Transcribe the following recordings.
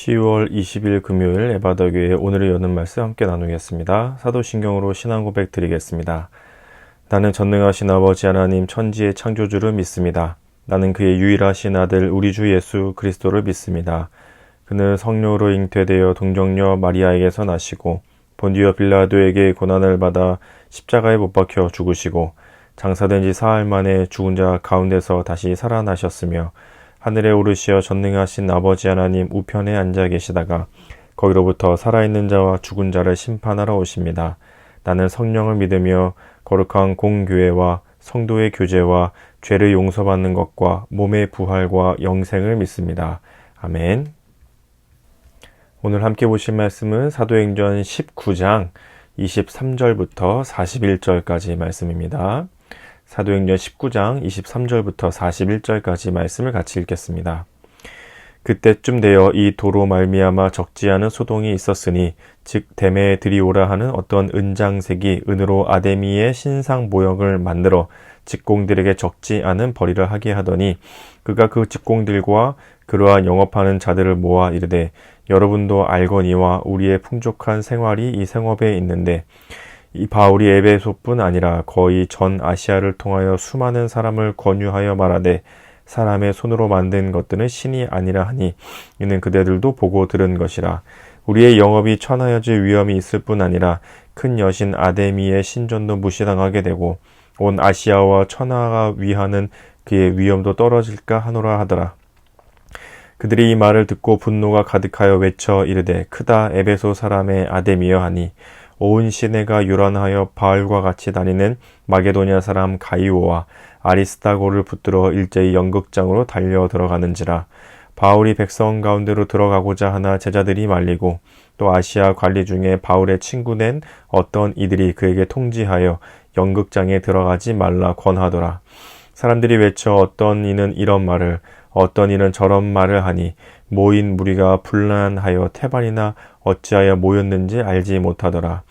10월 20일 금요일 에바더교회 오늘을 여는 말씀 함께 나누겠습니다. 사도신경으로 신앙 고백 드리겠습니다. 나는 전능하신 아버지 하나님 천지의 창조주를 믿습니다. 나는 그의 유일하신 아들 우리 주 예수 그리스도를 믿습니다. 그는 성령으로 잉태되어 동정녀 마리아에게서 나시고 본디오 빌라도에게 고난을 받아 십자가에 못 박혀 죽으시고 장사된 지 사흘 만에 죽은 자 가운데서 다시 살아나셨으며 하늘에 오르시어 전능하신 아버지 하나님 우편에 앉아 계시다가 거기로부터 살아있는 자와 죽은 자를 심판하러 오십니다. 나는 성령을 믿으며 거룩한 공교회와 성도의 교제와 죄를 용서받는 것과 몸의 부활과 영생을 믿습니다. 아멘. 오늘 함께 보실 말씀은 사도행전 19장 23절부터 41절까지 말씀입니다. 사도행전 19장 23절부터 41절까지 말씀을 같이 읽겠습니다. 그때쯤 되어 이 도로 말미암아 적지 않은 소동이 있었으니 즉 데메드리오라 하는 어떤 은장색이 은으로 아데미의 신상 모형을 만들어 직공들에게 적지 않은 벌이를 하게 하더니 그가 그 직공들과 그러한 영업하는 자들을 모아 이르되 여러분도 알거니와 우리의 풍족한 생활이 이 생업에 있는데 이 바울이 에베소뿐 아니라 거의 전 아시아를 통하여 수많은 사람을 권유하여 말하되 사람의 손으로 만든 것들은 신이 아니라 하니 이는 그대들도 보고 들은 것이라. 우리의 영업이 천하여질 위험이 있을 뿐 아니라 큰 여신 아데미의 신전도 무시당하게 되고 온 아시아와 천하가 위하는 그의 위엄도 떨어질까 하노라 하더라. 그들이 이 말을 듣고 분노가 가득하여 외쳐 이르되 크다 에베소 사람의 아데미여 하니 온 시내가 요란하여 바울과 같이 다니는 마게도냐 사람 가이오와 아리스타고를 붙들어 일제히 연극장으로 달려 들어가는지라. 바울이 백성 가운데로 들어가고자 하나 제자들이 말리고 또 아시아 관리 중에 바울의 친구된 어떤 이들이 그에게 통지하여 연극장에 들어가지 말라 권하더라. 사람들이 외쳐 어떤 이는 이런 말을 어떤 이는 저런 말을 하니 모인 무리가 분란하여 태반이나 어찌하여 모였는지 알지 못하더라.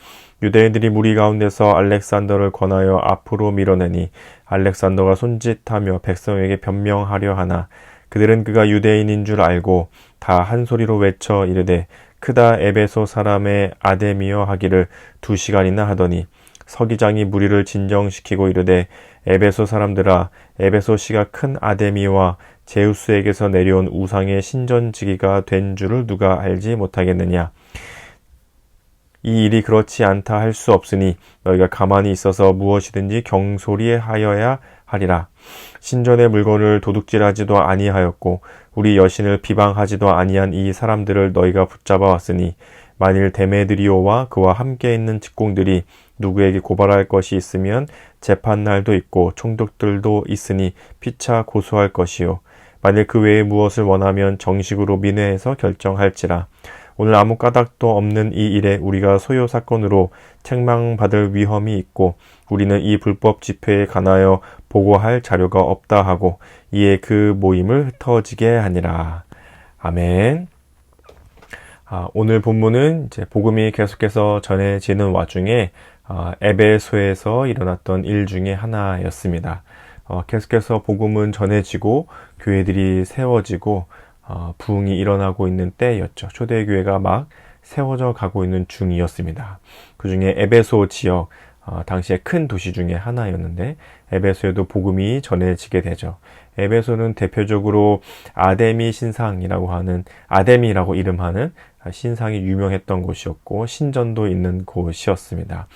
유대인들이 무리 가운데서 알렉산더를 권하여 앞으로 밀어내니 알렉산더가 손짓하며 백성에게 변명하려 하나 그들은 그가 유대인인 줄 알고 다 한 소리로 외쳐 이르되 크다 에베소 사람의 아데미여 하기를 2시간이나 하더니 서기장이 무리를 진정시키고 이르되 에베소 사람들아 에베소시가 큰 아데미와 제우스에게서 내려온 우상의 신전지기가 된 줄을 누가 알지 못하겠느냐. 이 일이 그렇지 않다 할 수 없으니 너희가 가만히 있어서 무엇이든지 경솔히하여야 하리라. 신전의 물건을 도둑질하지도 아니하였고 우리 여신을 비방하지도 아니한 이 사람들을 너희가 붙잡아 왔으니 만일 데메드리오와 그와 함께 있는 직공들이 누구에게 고발할 것이 있으면 재판날도 있고 총독들도 있으니 피차 고소할 것이요. 만일 그 외에 무엇을 원하면 정식으로 민회해서 결정할지라. 오늘 아무 까닭도 없는 이 일에 우리가 소요 사건으로 책망받을 위험이 있고 우리는 이 불법 집회에 관하여 보고할 자료가 없다 하고 이에 그 모임을 흩어지게 하니라. 아멘. 오늘 본문은 이제 복음이 계속해서 전해지는 와중에 에베소에서 일어났던 일 중에 하나였습니다. 계속해서 복음은 전해지고 교회들이 세워지고 부흥이 일어나고 있는 때였죠. 초대교회가 막 세워져 가고 있는 중이었습니다. 그 중에 에베소 지역, 당시에 큰 도시 중에 하나였는데 에베소에도 복음이 전해지게 되죠. 에베소는 대표적으로 아데미 신상이라고 하는 아데미라고 이름하는 신상이 유명했던 곳이었고 신전도 있는 곳이었습니다.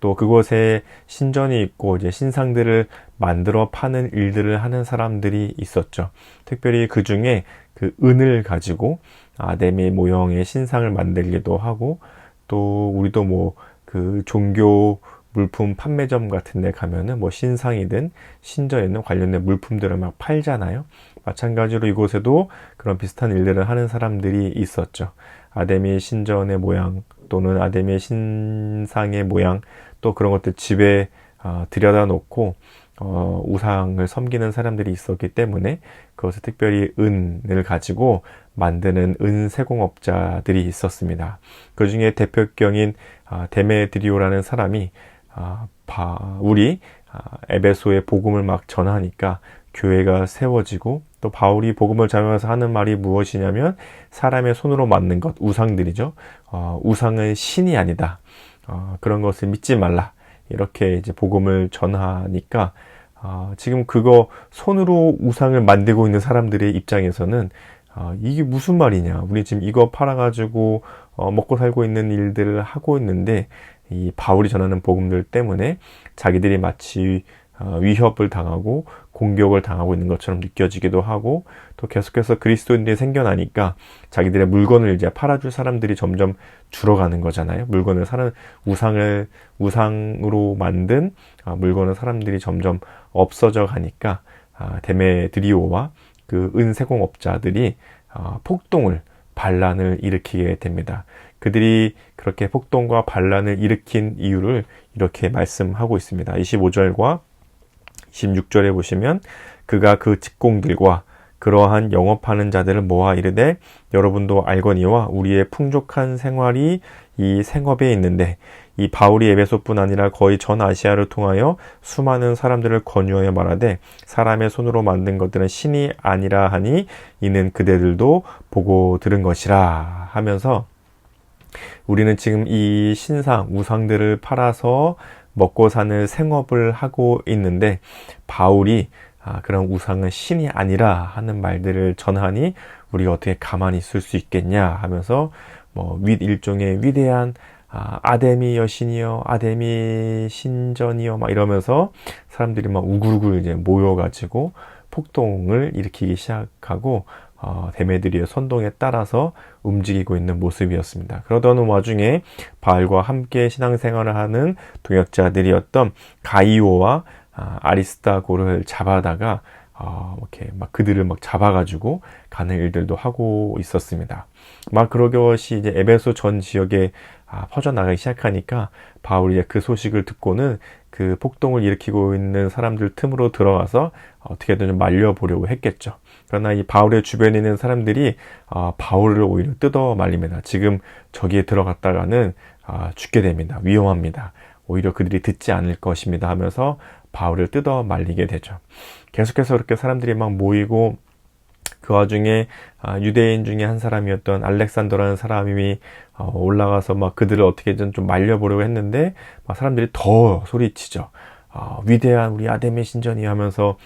또 그곳에 신전이 있고 이제 신상들을 만들어 파는 일들을 하는 사람들이 있었죠. 특별히 그 중에 그 은을 가지고 아데미 모형의 신상을 만들기도 하고 또 우리도 뭐 그 종교 물품 판매점 같은 데 가면은 뭐 신상이든 신전에 있는 관련된 물품들을 막 팔잖아요. 마찬가지로 이곳에도 그런 비슷한 일들을 하는 사람들이 있었죠. 아데미 신전의 모양 또는 아데미 신상의 모양 또 그런 것들 집에 들여다 놓고 우상을 섬기는 사람들이 있었기 때문에 그것을 특별히 은을 가지고 만드는 은세공업자들이 있었습니다. 그 중에 대표격인 데메드리오라는 사람이 바울이 에베소에 복음을 막 전하니까 교회가 세워지고 또 바울이 복음을 전하면서 하는 말이 무엇이냐면 사람의 손으로 만든 것, 우상들이죠. 우상은 신이 아니다. 그런 것을 믿지 말라. 이렇게 이제 복음을 전하니까 지금 그거 손으로 우상을 만들고 있는 사람들의 입장에서는 이게 무슨 말이냐. 우리 지금 이거 팔아가지고 먹고 살고 있는 일들을 하고 있는데 이 바울이 전하는 복음들 때문에 자기들이 마치 위협을 당하고 공격을 당하고 있는 것처럼 느껴지기도 하고 또 계속해서 그리스도인들이 생겨나니까 자기들의 물건을 이제 팔아줄 사람들이 점점 줄어가는 거잖아요. 물건을 사는 우상으로 만든 물건을 사람들이 점점 없어져 가니까 데메드리오와 그 은세공업자들이 폭동을 반란을 일으키게 됩니다. 그들이 그렇게 폭동과 반란을 일으킨 이유를 이렇게 말씀하고 있습니다. 25절과 26절에 보시면 그가 그 직공들과 그러한 영업하는 자들을 모아 이르되 여러분도 알거니와 우리의 풍족한 생활이 이 생업에 있는데 이 바울이 에베소뿐 아니라 거의 전 아시아를 통하여 수많은 사람들을 권유하여 말하되 사람의 손으로 만든 것들은 신이 아니라 하니 이는 그대들도 보고 들은 것이라 하면서 우리는 지금 이 신상 우상들을 팔아서 먹고 사는 생업을 하고 있는데 바울이 그런 우상은 신이 아니라 하는 말들을 전하니 우리가 어떻게 가만히 있을 수 있겠냐 하면서 일종의 위대한 아데미 여신이여 아데미 신전이여 막 이러면서 사람들이 막 우글우글 이제 모여가지고 폭동을 일으키기 시작하고 데메드리의 선동에 따라서 움직이고 있는 모습이었습니다. 그러던 와중에 바울과 함께 신앙생활을 하는 동역자들이었던 가이오와 아리스타고를 잡아다가 이렇게 막 그들을 막 잡아가지고 가는 일들도 하고 있었습니다. 막 그것이 이제 에베소 전 지역에 퍼져나가기 시작하니까 바울이 이제 그 소식을 듣고는 그 폭동을 일으키고 있는 사람들 틈으로 들어가서 어떻게든 좀 말려보려고 했겠죠. 그러나 이 바울의 주변에 있는 사람들이 바울을 오히려 뜯어 말립니다. 지금 저기에 들어갔다가는 죽게 됩니다. 위험합니다. 오히려 그들이 듣지 않을 것입니다 하면서 바울을 뜯어 말리게 되죠. 계속해서 그렇게 사람들이 막 모이고 그 와중에 유대인 중에 한 사람이었던 알렉산더라는 사람이 올라가서 막 그들을 어떻게든 좀 말려보려고 했는데 막 사람들이 더 소리치죠. 위대한 우리 아데미 신전이 하면서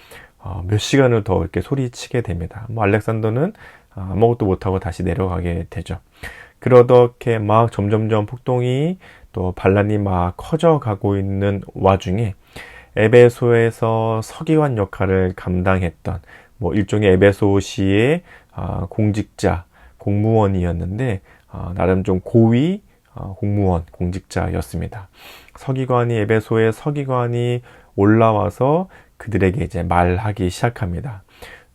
몇 시간을 더 이렇게 소리치게 됩니다. 알렉산더는 아무것도 못하고 다시 내려가게 되죠. 그렇게 막 점점점 폭동이 또 반란이 막 커져가고 있는 와중에 에베소에서 서기관 역할을 감당했던 일종의 에베소시의 공직자, 공무원이었는데 나름 좀 고위 공무원, 공직자였습니다. 에베소의 서기관이 올라와서 그들에게 이제 말하기 시작합니다.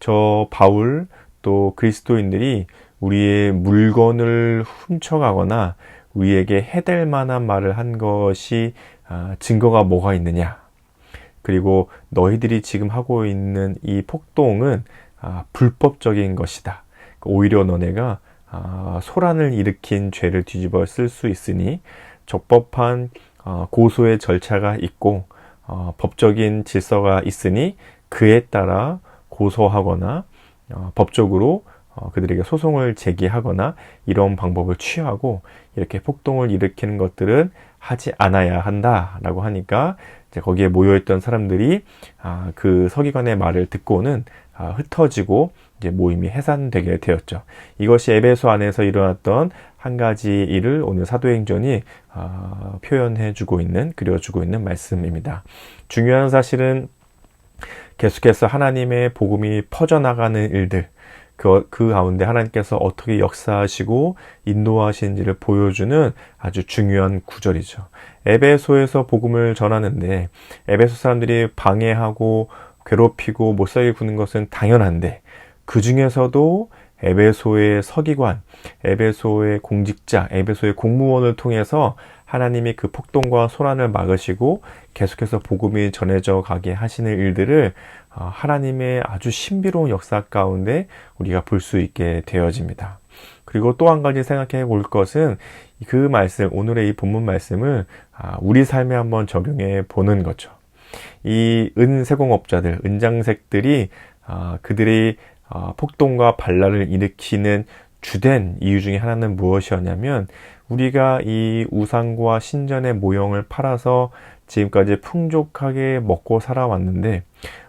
저 바울 또 그리스도인들이 우리의 물건을 훔쳐가거나 우리에게 해댈 만한 말을 한 것이 증거가 뭐가 있느냐. 그리고 너희들이 지금 하고 있는 이 폭동은 불법적인 것이다. 오히려 너네가 소란을 일으킨 죄를 뒤집어 쓸 수 있으니 적법한 고소의 절차가 있고 법적인 질서가 있으니 그에 따라 고소하거나 법적으로 그들에게 소송을 제기하거나 이런 방법을 취하고 이렇게 폭동을 일으키는 것들은 하지 않아야 한다라고 하니까 이제 거기에 모여있던 사람들이 그 서기관의 말을 듣고는 흩어지고 이제 모임이 해산되게 되었죠. 이것이 에베소 안에서 일어났던 한 가지 일을 오늘 사도행전이 표현해주고 있는, 그려주고 있는 말씀입니다. 중요한 사실은 계속해서 하나님의 복음이 퍼져나가는 일들, 그 가운데 하나님께서 어떻게 역사하시고 인도하시는지를 보여주는 아주 중요한 구절이죠. 에베소에서 복음을 전하는데 에베소 사람들이 방해하고 괴롭히고 못살게 구는 것은 당연한데 그 중에서도 에베소의 서기관, 에베소의 공직자, 에베소의 공무원을 통해서 하나님이 그 폭동과 소란을 막으시고 계속해서 복음이 전해져 가게 하시는 일들을 하나님의 아주 신비로운 역사 가운데 우리가 볼 수 있게 되어집니다. 그리고 또 한 가지 생각해 볼 것은 그 말씀, 오늘의 이 본문 말씀을 우리 삶에 한번 적용해 보는 거죠. 이 은세공업자들, 은장색들이 그들이 폭동과 반란을 일으키는 주된 이유 중에 하나는 무엇이었냐면 우리가 이 우상과 신전의 모형을 팔아서 지금까지 풍족하게 먹고 살아왔는데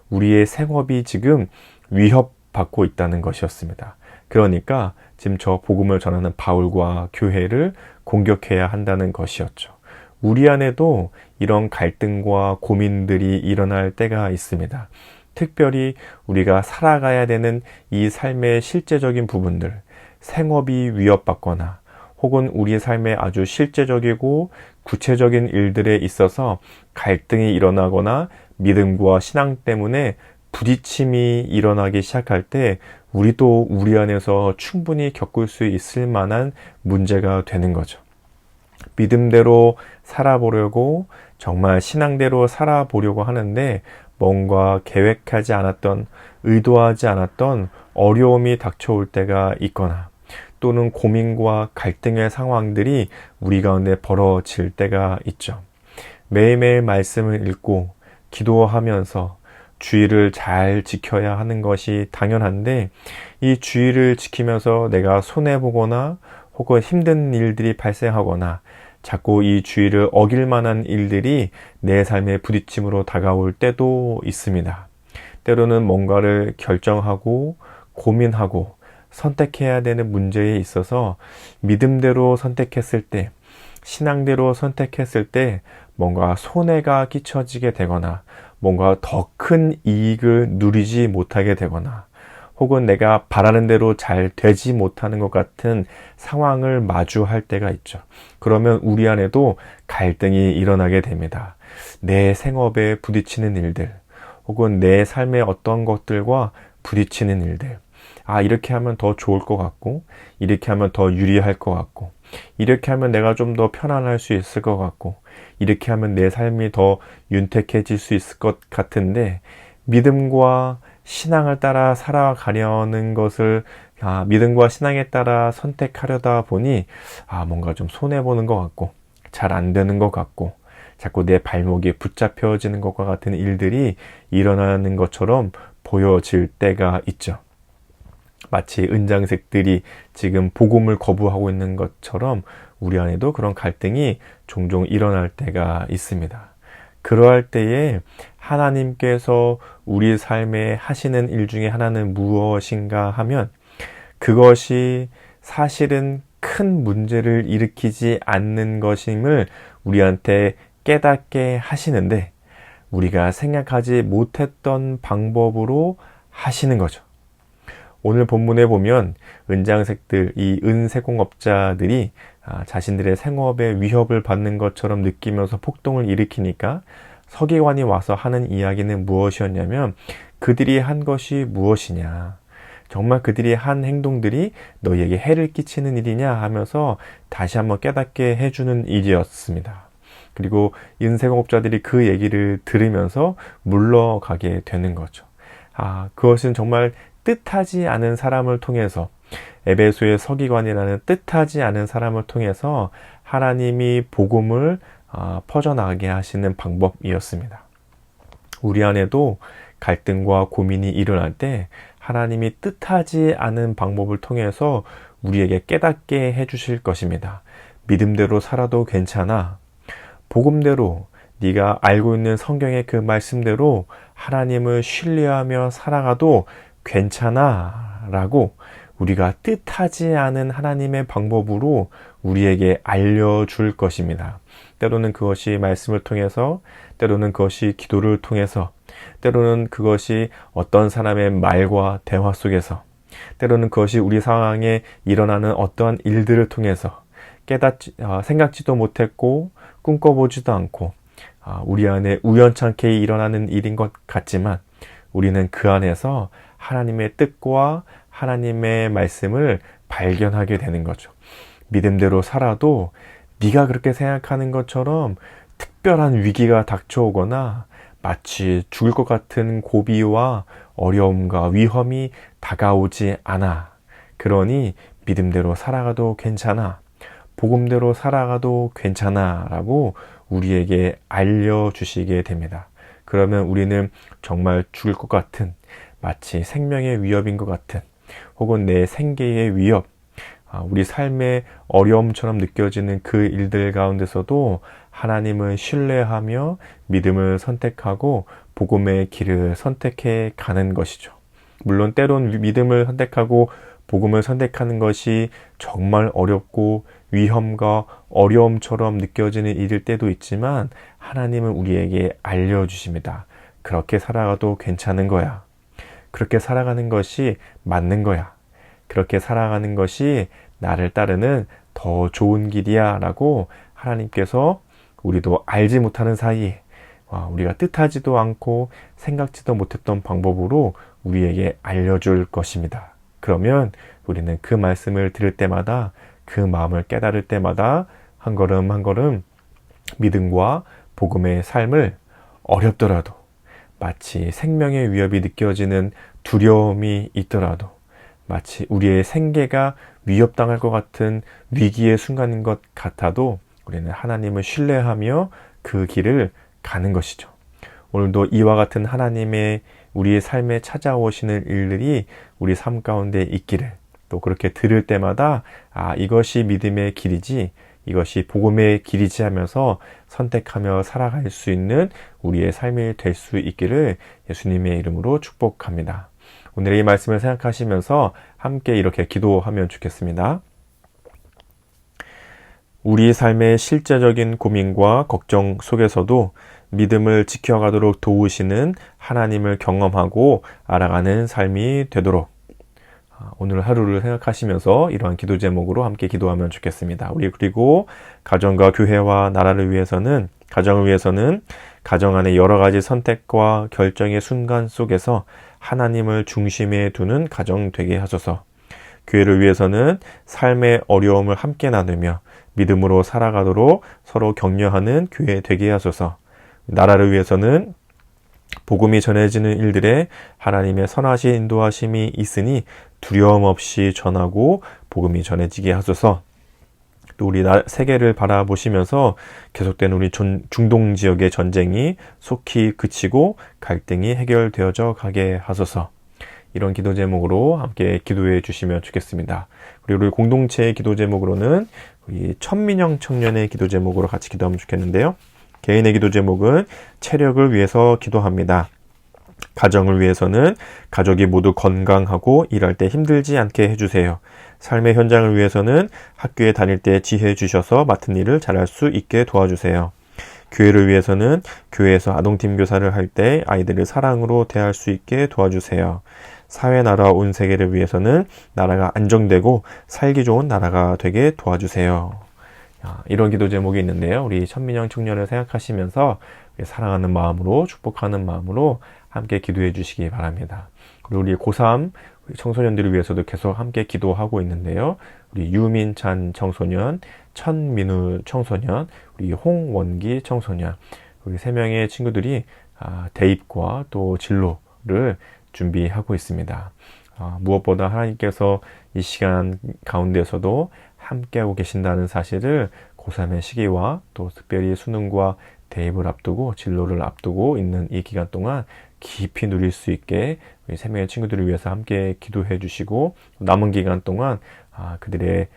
우리의 생업이 지금 위협받고 있다는 것이었습니다. 그러니까 지금 저 복음을 전하는 바울과 교회를 공격해야 한다는 것이었죠. 우리 안에도 이런 갈등과 고민들이 일어날 때가 있습니다. 특별히 우리가 살아가야 되는 이 삶의 실제적인 부분들, 생업이 위협받거나 혹은 우리의 삶에 아주 실제적이고 구체적인 일들에 있어서 갈등이 일어나거나 믿음과 신앙 때문에 부딪힘이 일어나기 시작할 때 우리도 우리 안에서 충분히 겪을 수 있을 만한 문제가 되는 거죠. 믿음대로 살아보려고 정말 신앙대로 살아보려고 하는데 뭔가 계획하지 않았던, 의도하지 않았던 어려움이 닥쳐올 때가 있거나 또는 고민과 갈등의 상황들이 우리 가운데 벌어질 때가 있죠. 매일매일 말씀을 읽고 기도하면서 주의를 잘 지켜야 하는 것이 당연한데 이 주의를 지키면서 내가 손해보거나 혹은 힘든 일들이 발생하거나 자꾸 이 주의를 어길 만한 일들이 내 삶의 부딪힘으로 다가올 때도 있습니다. 때로는 뭔가를 결정하고 고민하고 선택해야 되는 문제에 있어서 믿음대로 선택했을 때, 신앙대로 선택했을 때 뭔가 손해가 끼쳐지게 되거나 뭔가 더 큰 이익을 누리지 못하게 되거나 혹은 내가 바라는 대로 잘 되지 못하는 것 같은 상황을 마주할 때가 있죠. 그러면 우리 안에도 갈등이 일어나게 됩니다. 내 생업에 부딪히는 일들 혹은 내 삶의 어떤 것들과 부딪히는 일들. 이렇게 하면 더 좋을 것 같고 이렇게 하면 더 유리할 것 같고 이렇게 하면 내가 좀 더 편안할 수 있을 것 같고 이렇게 하면 내 삶이 더 윤택해질 수 있을 것 같은데 믿음과 신앙을 따라 살아가려는 것을 믿음과 신앙에 따라 선택하려다 보니 뭔가 좀 손해보는 것 같고 잘 안 되는 것 같고 자꾸 내 발목이 붙잡혀지는 것과 같은 일들이 일어나는 것처럼 보여질 때가 있죠. 마치 은장색들이 지금 복음을 거부하고 있는 것처럼 우리 안에도 그런 갈등이 종종 일어날 때가 있습니다. 그러할 때에 하나님께서 우리 삶에 하시는 일 중에 하나는 무엇인가 하면 그것이 사실은 큰 문제를 일으키지 않는 것임을 우리한테 깨닫게 하시는데 우리가 생각하지 못했던 방법으로 하시는 거죠. 오늘 본문에 보면 은장색들, 이 은세공업자들이 자신들의 생업에 위협을 받는 것처럼 느끼면서 폭동을 일으키니까 서기관이 와서 하는 이야기는 무엇이었냐면 그들이 한 것이 무엇이냐, 정말 그들이 한 행동들이 너희에게 해를 끼치는 일이냐 하면서 다시 한번 깨닫게 해주는 일이었습니다. 그리고 은세공업자들이 그 얘기를 들으면서 물러가게 되는 거죠. 그것은 정말 뜻하지 않은 사람을 통해서, 에베소의 서기관이라는 뜻하지 않은 사람을 통해서 하나님이 복음을 퍼져나가게 하시는 방법이었습니다. 우리 안에도 갈등과 고민이 일어날 때 하나님이 뜻하지 않은 방법을 통해서 우리에게 깨닫게 해주실 것입니다. 믿음대로 살아도 괜찮아. 복음대로 네가 알고 있는 성경의 그 말씀대로 하나님을 신뢰하며 살아가도 괜찮아 라고 우리가 뜻하지 않은 하나님의 방법으로 우리에게 알려줄 것입니다. 때로는 그것이 말씀을 통해서, 때로는 그것이 기도를 통해서, 때로는 그것이 어떤 사람의 말과 대화 속에서, 때로는 그것이 우리 상황에 일어나는 어떠한 일들을 통해서 생각지도 못했고 꿈꿔보지도 않고 우리 안에 우연찮게 일어나는 일인 것 같지만 우리는 그 안에서 하나님의 뜻과 하나님의 말씀을 발견하게 되는 거죠. 믿음대로 살아도 네가 그렇게 생각하는 것처럼 특별한 위기가 닥쳐오거나 마치 죽을 것 같은 고비와 어려움과 위험이 다가오지 않아. 그러니 믿음대로 살아가도 괜찮아. 복음대로 살아가도 괜찮아 라고 우리에게 알려주시게 됩니다. 그러면 우리는 정말 죽을 것 같은, 마치 생명의 위협인 것 같은, 혹은 내 생계의 위협, 우리 삶의 어려움처럼 느껴지는 그 일들 가운데서도 하나님을 신뢰하며 믿음을 선택하고 복음의 길을 선택해 가는 것이죠. 물론 때론 믿음을 선택하고 복음을 선택하는 것이 정말 어렵고 위험과 어려움처럼 느껴지는 일일 때도 있지만 하나님은 우리에게 알려주십니다. 그렇게 살아가도 괜찮은 거야. 그렇게 살아가는 것이 맞는 거야. 그렇게 살아가는 것이 나를 따르는 더 좋은 길이야 라고 하나님께서 우리도 알지 못하는 사이에 우리가 뜻하지도 않고 생각지도 못했던 방법으로 우리에게 알려줄 것입니다. 그러면 우리는 그 말씀을 들을 때마다, 그 마음을 깨달을 때마다 한 걸음 한 걸음 믿음과 복음의 삶을 어렵더라도, 마치 생명의 위협이 느껴지는 두려움이 있더라도, 마치 우리의 생계가 위협당할 것 같은 위기의 순간인 것 같아도 우리는 하나님을 신뢰하며 그 길을 가는 것이죠. 오늘도 이와 같은 하나님의 우리의 삶에 찾아오시는 일들이 우리 삶 가운데 있기를, 또 그렇게 들을 때마다 이것이 믿음의 길이지, 이것이 복음의 길이지 하면서 선택하며 살아갈 수 있는 우리의 삶이 될 수 있기를 예수님의 이름으로 축복합니다. 오늘의 이 말씀을 생각하시면서 함께 이렇게 기도하면 좋겠습니다. 우리 삶의 실제적인 고민과 걱정 속에서도 믿음을 지켜가도록 도우시는 하나님을 경험하고 알아가는 삶이 되도록 오늘 하루를 생각하시면서 이러한 기도 제목으로 함께 기도하면 좋겠습니다. 우리 그리고 가정과 교회와 나라를 위해서는, 가정을 위해서는 가정 안에 여러 가지 선택과 결정의 순간 속에서 하나님을 중심에 두는 가정 되게 하소서. 교회를 위해서는 삶의 어려움을 함께 나누며 믿음으로 살아가도록 서로 격려하는 교회 되게 하소서. 나라를 위해서는 복음이 전해지는 일들에 하나님의 선하신 인도하심이 있으니 두려움 없이 전하고 복음이 전해지게 하소서. 또 우리 세계를 바라보시면서 계속되는 우리 중동 지역의 전쟁이 속히 그치고 갈등이 해결되어져 가게 하소서. 이런 기도 제목으로 함께 기도해 주시면 좋겠습니다. 그리고 우리 공동체의 기도 제목으로는 우리 천민영 청년의 기도 제목으로 같이 기도하면 좋겠는데요. 개인의 기도 제목은 체력을 위해서 기도합니다. 가정을 위해서는 가족이 모두 건강하고 일할 때 힘들지 않게 해주세요. 삶의 현장을 위해서는 학교에 다닐 때 지혜 주셔서 맡은 일을 잘할 수 있게 도와주세요. 교회를 위해서는 교회에서 아동팀 교사를 할 때 아이들을 사랑으로 대할 수 있게 도와주세요. 사회, 나라, 온 세계를 위해서는 나라가 안정되고 살기 좋은 나라가 되게 도와주세요. 이런 기도 제목이 있는데요. 우리 천민영 청년을 생각하시면서 사랑하는 마음으로, 축복하는 마음으로 함께 기도해 주시기 바랍니다. 그리고 우리 고3 청소년들을 위해서도 계속 함께 기도하고 있는데요. 우리 유민찬 청소년, 천민우 청소년, 우리 홍원기 청소년, 우리 3명의 친구들이 대입과 또 진로를 준비하고 있습니다. 무엇보다 하나님께서 이 시간 가운데서도 함께하고 계신다는 사실을 고3의 시기와 또 특별히 수능과 대입을 앞두고 진로를 앞두고 있는 이 기간 동안 깊이 누릴 수 있게 우리 3명의 친구들을 위해서 함께 기도해 주시고, 남은 기간 동안 그들의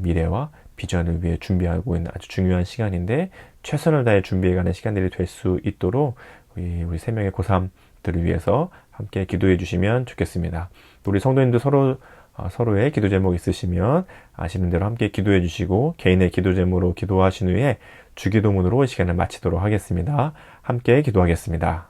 미래와 비전을 위해 준비하고 있는 아주 중요한 시간인데 최선을 다해 준비해가는 시간들이 될 수 있도록 우리 3명의 고3들을 위해서 함께 기도해 주시면 좋겠습니다. 우리 성도님들 서로의 기도 제목 있으시면 아시는 대로 함께 기도해 주시고, 개인의 기도 제목으로 기도하신 후에 주기도문으로 이 시간을 마치도록 하겠습니다. 함께 기도하겠습니다.